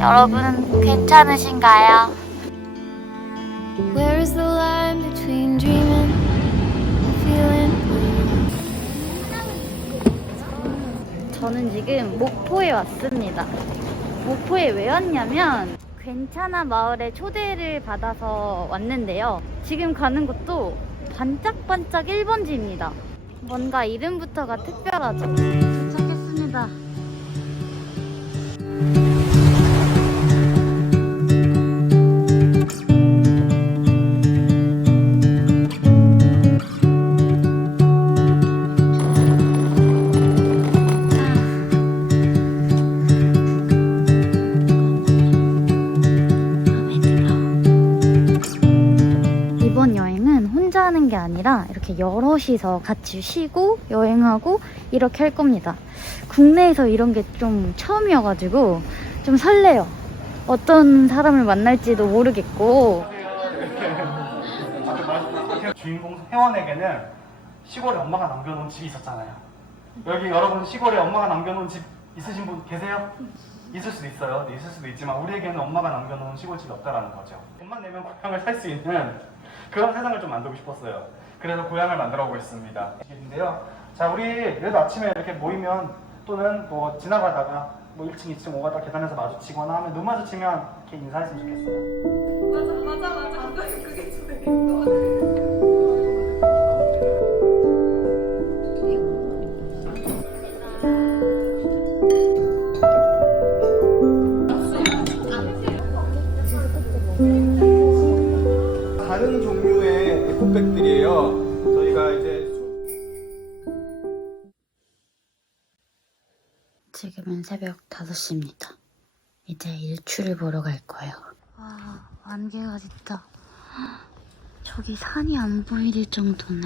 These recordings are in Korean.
여러분 괜찮으신가요? Where is the line between dreaming and feeling blue? 저는 지금 목포에 왔습니다. 목포에 왜 왔냐면 괜찮아 마을에 초대를 받아서 왔는데요. 지금 가는 곳도 반짝반짝 1번지입니다. 뭔가 이름부터가 특별하죠. 도착했습니다. 이번 여행은 혼자 하는 게 아니라 이렇게 여럿이서 같이 쉬고 여행하고 이렇게 할 겁니다. 국내에서 이런 게 좀 처음이어가지고 좀 설레요. 어떤 사람을 만날지도 모르겠고. 주인공 혜원에게는 시골에 엄마가 남겨놓은 집이 있었잖아요. 여기 여러분 시골에 엄마가 남겨놓은 집 있으신 분 계세요? 있을 수도 있어요. 네, 있을 수도 있지만 우리에게는 엄마가 남겨놓은 시골집이 없다라는 거죠. 돈만 내면 고향을 살 수 있는 그런 세상을 좀 만들고 싶었어요. 그래서 고향을 만들어 보고 있습니다. 인데요. 자, 우리 그래도 아침에 이렇게 모이면 또는 뭐 지나가다가 뭐 1층, 2층 오가다 계단에서 마주치거나 하면 눈 마주치면 이렇게 인사했으면 좋겠어요. 맞아. 그게 좀 되게 것 같아. 다른 종류의 에코백들이에요. 저희가 이제 지금은 새벽 5시입니다. 이제 일출을 보러 갈 거예요. 와, 안개가 진짜 저기 산이 안 보일 정도네.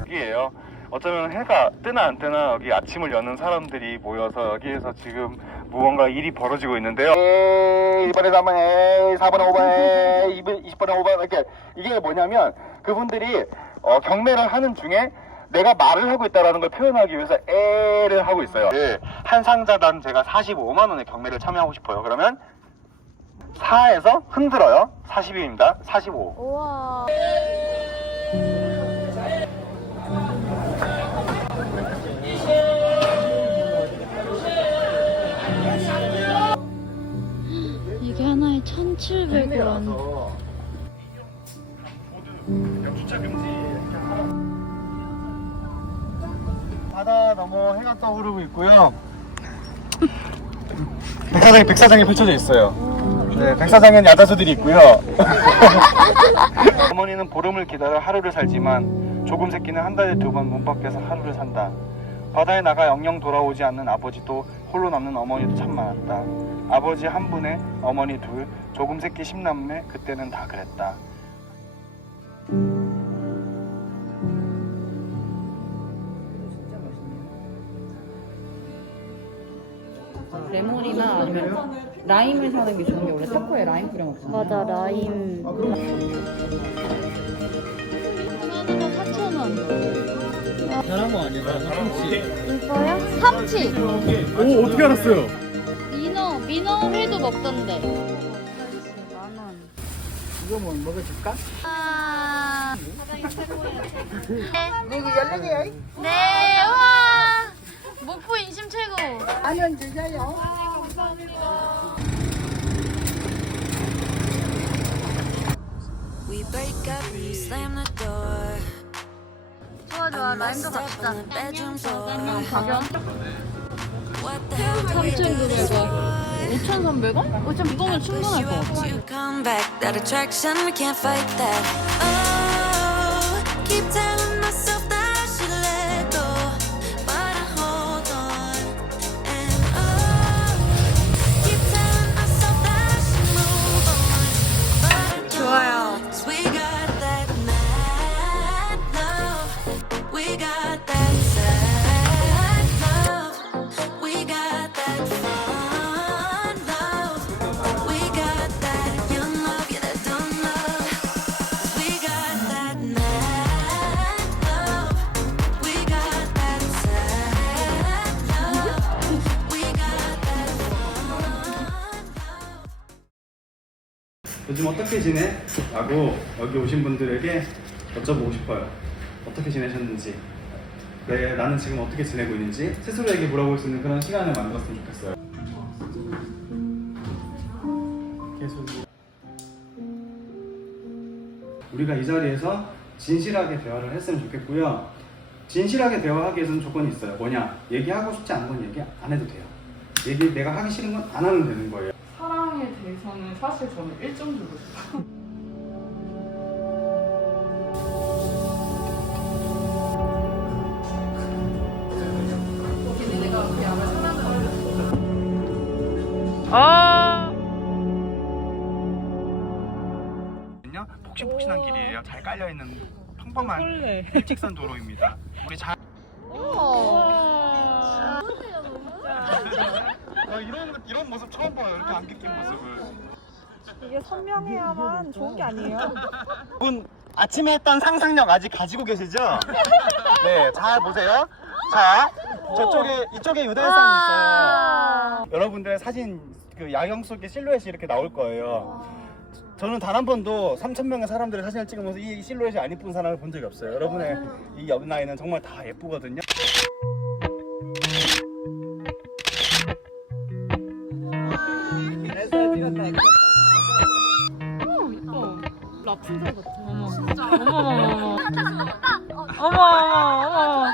여기에요. 어쩌면 해가 뜨나 안 뜨나 여기 아침을 여는 사람들이 모여서 여기에서 지금 무언가 일이 벌어지고 있는데요. 1번에 3번, 4번에 5번, 20번에 5번 이렇게 이게 뭐냐면 그분들이 경매를 하는 중에 내가 말을 하고 있다는 걸 표현하기 위해서 에를 하고 있어요. 한 상자당 제가 45만 원의 경매를 참여하고 싶어요. 그러면 4에서 흔들어요. 40입니다. 45. 우와. 이게 하나에 1,700원. 바다 너머 해가 떠오르고 있고요. 백사장이 펼쳐져 있어요. 네, 백사장엔 야자수들이 있고요. 어머니는 보름을 기다려 하루를 살지만 조금 새끼는 한 달에 2번 문 밖에서 하루를 산다. 바다에 나가 영영 돌아오지 않는 아버지도 홀로 남는 어머니도 참 많았다. 아버지 한 분에 어머니 둘, 조금 새끼 10남매 그때는 다 그랬다. 레몬이나 아니면 라임을 사는 게 좋은 게 원래 타코에 라임 뿌려 먹잖아요. 맞아, 라임. 하나가 4,000원. 다른 거 아니에요? 참치. 이거요? 참치. 오, 어떻게 알았어요? 민어 회도 먹던데. 10,000원. 이거 뭐 먹어줄까? 아. 이거 열리게요? 네, 와. 목포 인심 최고. 아니면 주세요. We break up and you slam the door. 좋아, 라임도 갑시다. Bedroom floor. 가격? What the hell do we do this for? 5,300원? 5,000 이거면 충분할 것 같아. You come back, that attraction, we can't fight that. Oh, keep telling myself that I should let go, but I hold on. And oh, keep telling myself that I should move on, but I don't. 좋아요. 'Cause we got that mad love, we got that sad love, we got that fun love, we got that young love, yeah, that dumb love. 'Cause we got 요즘 어떻게 지내? 라고 여기 오신 분들에게 여쭤보고 싶어요. 어떻게 지내셨는지, 나는 지금 어떻게 지내고 있는지 스스로에게 물어볼 수 있는 그런 시간을 만들었으면 좋겠어요. 계속 우리가 이 자리에서 진실하게 대화를 했으면 좋겠고요. 진실하게 대화하기 위해서는 조건이 있어요. 뭐냐? 얘기하고 싶지 않은 건 얘기 안 해도 돼요. 얘기 내가 하기 싫은 건 안 하면 되는 거예요. 사랑에 대해서는 사실 저는 1점 주고 싶어요. 폭신폭신한 길이에요. 잘 깔려 있는 평범한 일직선 도로입니다. 우리 잘 이런 모습 처음 봐요. 이렇게 안개 낀 모습을. 이게 선명해야만 좋은 게 아니에요. 분 아침에 했던 상상력 아직 가지고 계시죠? 네, 잘 보세요. 자, 이쪽에 유달산이 있어요. 여러분들 사진 그 야경 속의 실루엣이 이렇게 나올 거예요. 저는 단 한 번도 3,000명의 사람들의 사진을 찍으면서 이 실루엣이 안 이쁜 사람을 본 적이 없어요. 여러분의 이 옆 나이는 정말 다 예쁘거든요. 라푼젤 같아. 어머. 진짜. 어머.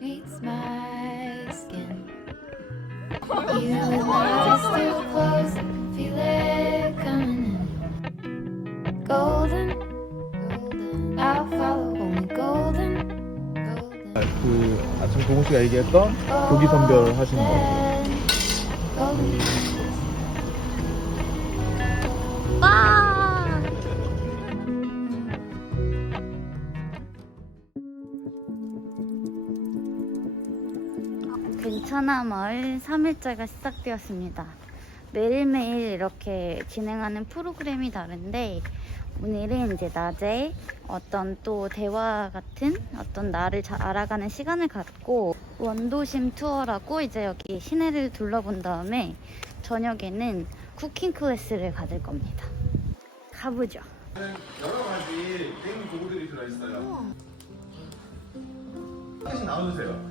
Meets my skin. Even with my eyes still closed, feel it coming in. Golden, golden, I'll follow only golden, golden. 그 아침 도공 씨가 얘기했던 조기 선별 하시는 거. Golden. 괜찮아마을 3일째가 시작되었습니다. 매일매일 이렇게 진행하는 프로그램이 다른데 오늘은 이제 낮에 어떤 또 대화 같은 어떤 나를 알아가는 시간을 갖고 원도심 투어라고 이제 여기 시내를 둘러본 다음에 저녁에는 쿠킹 클래스를 가질 겁니다. 가보죠. 여러 가지 개인 도구들이 들어있어요. 하나씩 나눠주세요.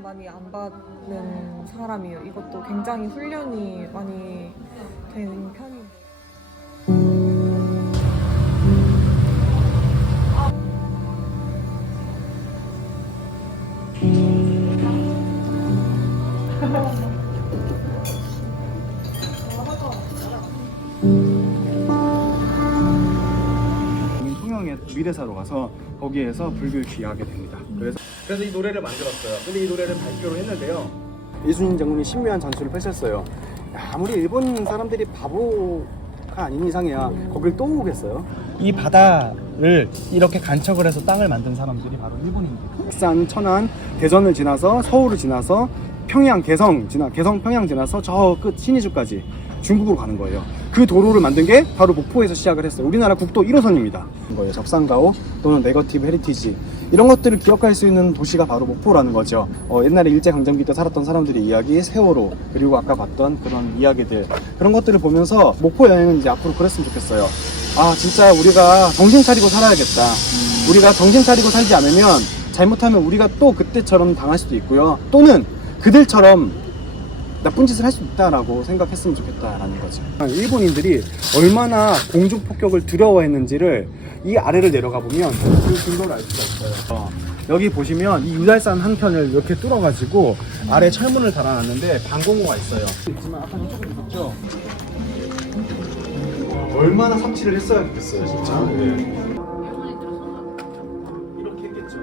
많이 안 받는 사람이에요. 이것도 굉장히 훈련이 많이 되는 편이에요. 통영의 미래사로 가서 거기에서 불교를 귀하게 됩니다. 그래서 이 노래를 만들었어요. 근데 이 노래를 발표를 했는데요. 이순신 장군이 신묘한 장수를 펼쳤어요. 아무리 일본 사람들이 바보가 아닌 이상이야 거길 또 오겠어요. 이 바다를 이렇게 간척을 해서 땅을 만든 사람들이 바로 일본인들. 익산, 천안, 대전을 지나서 서울을 지나서 평양, 개성 평양 지나서 저 끝 신의주까지 중국으로 가는 거예요. 그 도로를 만든 게 바로 목포에서 시작을 했어요. 우리나라 국도 1호선입니다. 적산가오 또는 네거티브 헤리티지 이런 것들을 기억할 수 있는 도시가 바로 목포라는 거죠. 옛날에 일제강점기 때 살았던 사람들의 이야기, 세월호, 그리고 아까 봤던 그런 이야기들, 그런 것들을 보면서 목포 여행은 이제 앞으로 그랬으면 좋겠어요. 아, 진짜 우리가 정신 차리고 살아야겠다. 우리가 정신 차리고 살지 않으면 잘못하면 우리가 또 그때처럼 당할 수도 있고요. 또는 그들처럼 나쁜 짓을 할 수 있다라고 생각했으면 좋겠다라는 거죠. 일본인들이 얼마나 공중폭격을 두려워했는지를 이 아래를 내려가 보면 그 근거를 알 수가 있어요. 여기 보시면 이 유달산 한 편을 이렇게 뚫어가지고 아래 철문을 달아놨는데 방공호가 있어요. 있지만 아까 이쪽으로 있었죠? 얼마나 섭취를 했어야겠어요, 진짜. 네. 이렇게 했겠죠.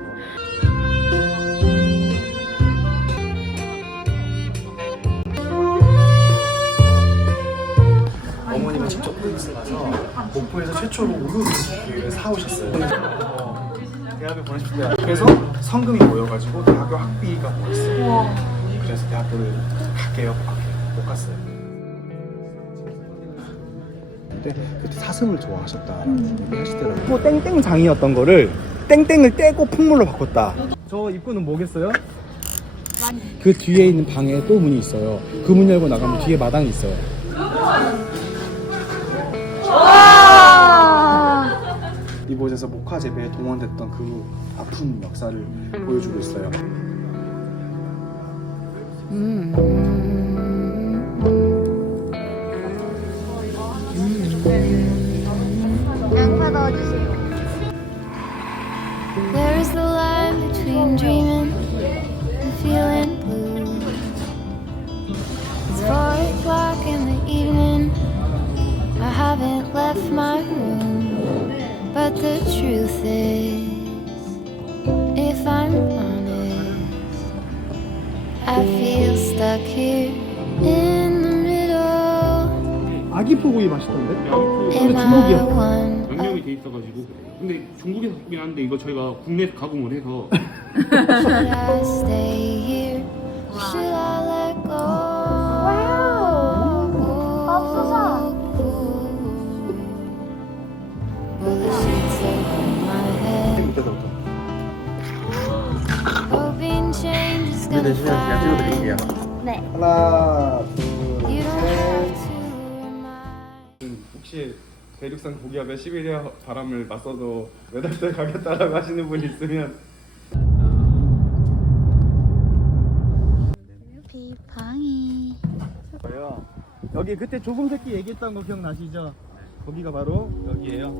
어머니가 직접 프랑스 가서 목포에서 최초로 우유를 사오셨어요. 대학을 보내실 때 그래서 성금이 모여가지고 대학교 학비가 모였어요. 그래서 대학교를 갈게요, 못 갔어요. 근데 그때 사슴을 좋아하셨다라는 얘기를 하시더라고요. 또 땡땡장이었던 거를 땡땡을 떼고 풍물로 바꿨다. 저 입구는 뭐겠어요? 그 뒤에 있는 방에 또 문이 있어요. 그 문 열고 나가면 뒤에 마당이 있어요. 이곳에서 목화 재배에 동원됐던 그 아픈 역사를 보여주고 있어요. 양파 넣어주세요. There's the line between dreaming and feeling blue. It's 4 o'clock in the evening. I haven't left my room. But the truth is, if I'm honest, I feel stuck here in the middle. 아기 포구이 맛있던데? Am I one 양념이 돼 있어가지고 근데 중국에서 먹긴 하는데 이거 저희가 국내에서 가공을 해서 Should I stay here? Should I let go? Will the sheets over my head? Hoping change is gonna find. 네. 하나, You don't have to remind. 혹시 대륙산 고기압의 시베리아 바람을 맞서도 몇 달 가겠다라고 하시는 분이 있으면 비방이. 여기 그때 좁은 새끼 얘기했던 거 기억나시죠? 거기가 바로 여기예요.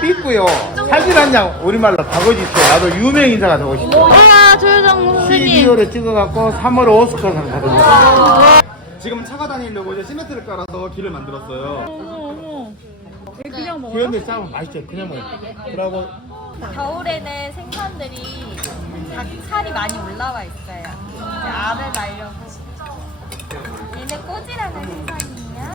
삐꾸요. 사진 한 장 우리말로 박어주세요. 나도 유명 인사가 되고 싶어. 와, 조효정 선생님. 12월에 찍어갖고 3월에 오스카상 받은 지금 차가 다니려고 이제 시멘트를 깔아서 길을 만들었어요. 그냥 먹어요? 구현대 싸움 맛있죠. 그냥 먹어요. 그러고 겨울에는 생선들이 살이 많이 올라와 있어요. 이제 알을 날려고. 얘는 꼬지라는 생선이에요.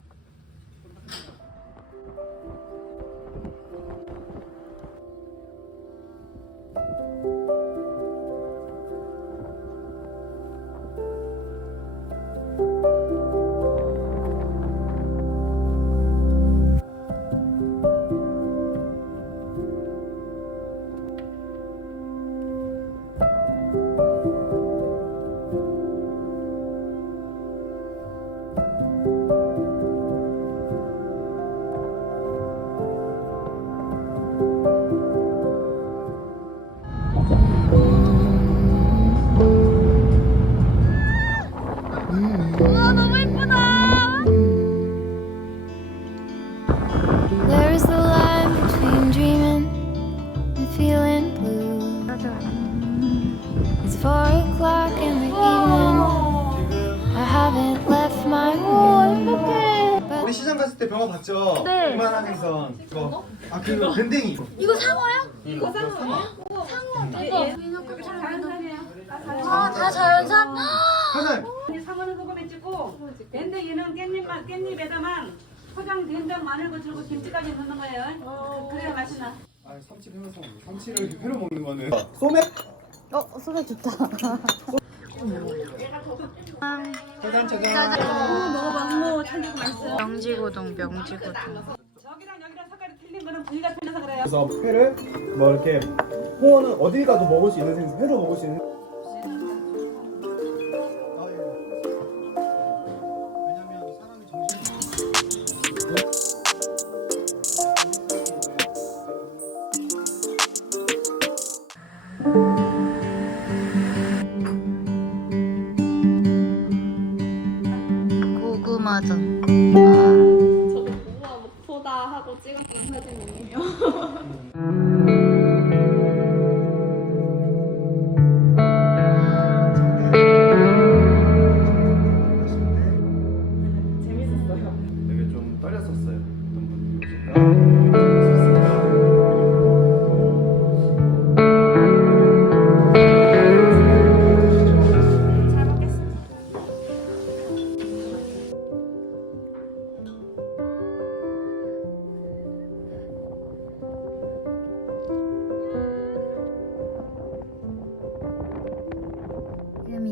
There's the line between dreaming and feeling blue. It's 4 o'clock in the evening. I haven't left my room. 우리 시장 갔을 때 병어 봤죠? 네. 이만한 생선. 그거. 아, 그 밴댕이. 이거 상어야? 이거 상어. 상어 대박. 아, 다 자연산? 사장님. 상어는 소금에 찍고 밴댕이는 깻잎에다만 포장된 장 마늘 거칠고 김치까지 넣는 거예요. 그래야 맛이 나. 아, 삼치 회로 먹는 거. 삼치를 이렇게 회로 먹는 거는 소맥? 소맥 좋다. 짜잔 짜잔. 먹어봐. 어머 찰지고 맛있어. 명지고동. 저기랑 여기랑 색깔이 틀린 거는 부위가 틀려서 그래요. 그래서 회를 뭐 이렇게 홍어는 어딜 가도 먹을 수 있는 생선, 회로 먹을 수 있는. 왜냐면 사람이 정신이 고구마전. 저도 고구마 목포다 하고 찍었던 사진이에요.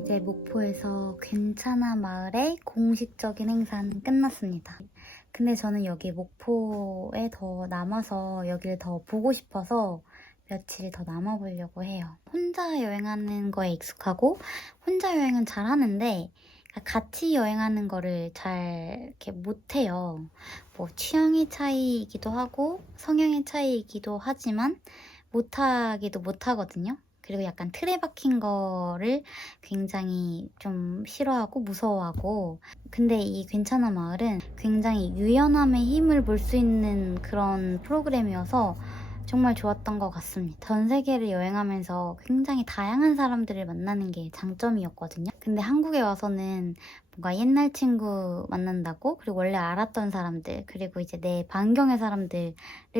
이제 목포에서 괜찮아 마을의 공식적인 행사는 끝났습니다. 근데 저는 여기 목포에 더 남아서 여기를 더 보고 싶어서 며칠 더 남아보려고 해요. 혼자 여행하는 거에 익숙하고 혼자 여행은 잘 하는데 같이 여행하는 거를 잘 이렇게 못해요. 뭐 취향의 차이이기도 하고 성향의 차이이기도 하지만 못하기도 못하거든요. 그리고 약간 틀에 박힌 거를 굉장히 좀 싫어하고 무서워하고, 근데 이 괜찮아 마을은 굉장히 유연함의 힘을 볼 수 있는 그런 프로그램이어서 정말 좋았던 것 같습니다. 전 세계를 여행하면서 굉장히 다양한 사람들을 만나는 게 장점이었거든요. 근데 한국에 와서는 뭔가 옛날 친구 만난다고, 그리고 원래 알았던 사람들, 그리고 이제 내 반경의 사람들을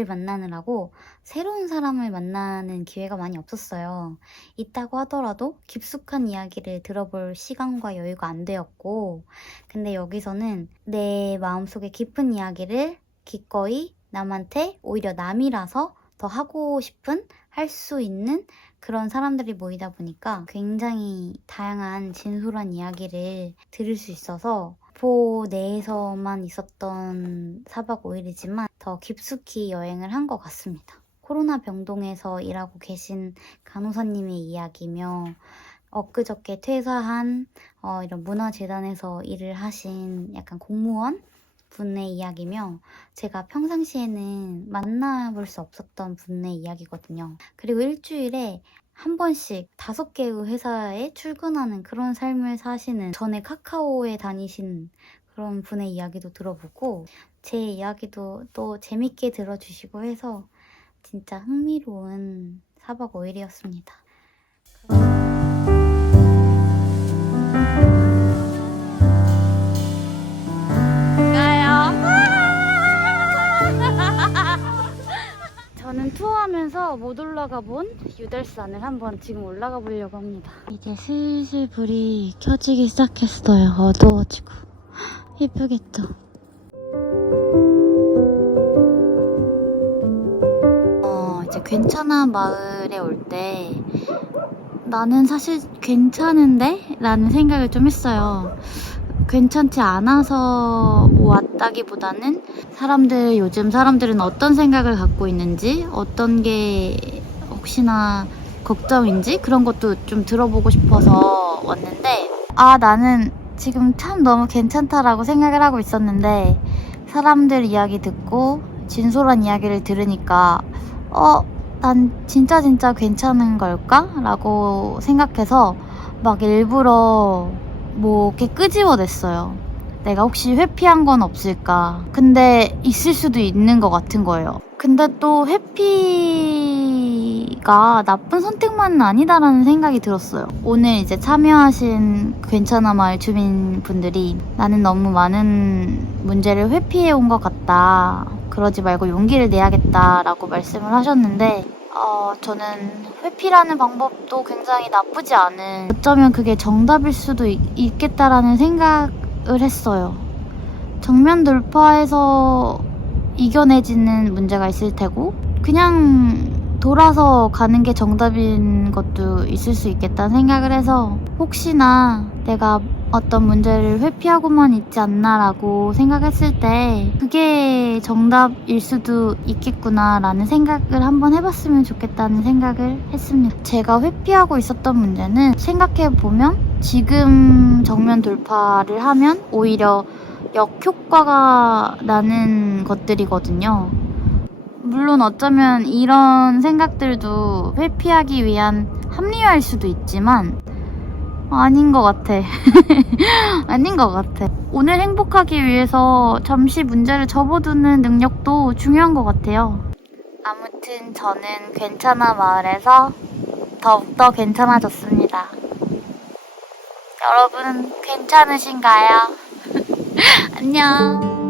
만나느라고 새로운 사람을 만나는 기회가 많이 없었어요. 있다고 하더라도 깊숙한 이야기를 들어볼 시간과 여유가 안 되었고, 근데 여기서는 내 마음속에 깊은 이야기를 기꺼이 남한테, 오히려 남이라서 더 하고 싶은, 할 수 있는 그런 사람들이 모이다 보니까 굉장히 다양한 진솔한 이야기를 들을 수 있어서 목포 내에서만 있었던 4박 5일이지만 더 깊숙이 여행을 한 것 같습니다. 코로나 병동에서 일하고 계신 간호사님의 이야기며 엊그저께 퇴사한 이런 문화재단에서 일을 하신 약간 공무원 분의 이야기며 제가 평상시에는 만나볼 수 없었던 분의 이야기거든요. 그리고 일주일에 한 번씩 5개의 회사에 출근하는 그런 삶을 사시는, 전에 카카오에 다니신 그런 분의 이야기도 들어보고 제 이야기도 또 재밌게 들어주시고 해서 진짜 흥미로운 4박 5일이었습니다. 저는 투어하면서 못 올라가 본 유달산을 한번 지금 올라가 보려고 합니다. 이제 슬슬 불이 켜지기 시작했어요. 어두워지고 예쁘겠죠? 이제 괜찮아 마을에 올 때 나는 사실 괜찮은데? 라는 생각을 좀 했어요. 괜찮지 않아서 왔다기보다는 요즘 사람들은 어떤 생각을 갖고 있는지, 어떤 게 혹시나 걱정인지 그런 것도 좀 들어보고 싶어서 왔는데, 나는 지금 참 너무 괜찮다라고 생각을 하고 있었는데 사람들 이야기 듣고 진솔한 이야기를 들으니까 난 진짜 괜찮은 걸까? 라고 생각해서 막 일부러 뭐 이렇게 끄집어냈어요. 내가 혹시 회피한 건 없을까? 근데 있을 수도 있는 것 같은 거예요. 근데 또 회피가 나쁜 선택만은 아니다라는 생각이 들었어요. 오늘 이제 참여하신 괜찮아 마을 주민분들이 나는 너무 많은 문제를 회피해 온 것 같다. 그러지 말고 용기를 내야겠다라고 말씀을 하셨는데 저는 회피라는 방법도 굉장히 나쁘지 않은, 어쩌면 그게 정답일 수도 있겠다라는 생각을 했어요. 정면 돌파해서 이겨내지는 문제가 있을 테고 그냥 돌아서 가는 게 정답인 것도 있을 수 있겠다는 생각을 해서 혹시나 내가 어떤 문제를 회피하고만 있지 않나라고 생각했을 때 그게 정답일 수도 있겠구나라는 생각을 한번 해봤으면 좋겠다는 생각을 했습니다. 제가 회피하고 있었던 문제는 생각해보면 지금 정면 돌파를 하면 오히려 역효과가 나는 것들이거든요. 물론 어쩌면 이런 생각들도 회피하기 위한 합리화일 수도 있지만 아닌 것 같아. 아닌 것 같아. 오늘 행복하기 위해서 잠시 문제를 접어두는 능력도 중요한 것 같아요. 아무튼 저는 괜찮아 마을에서 더욱더 괜찮아졌습니다. 여러분 괜찮으신가요? 안녕.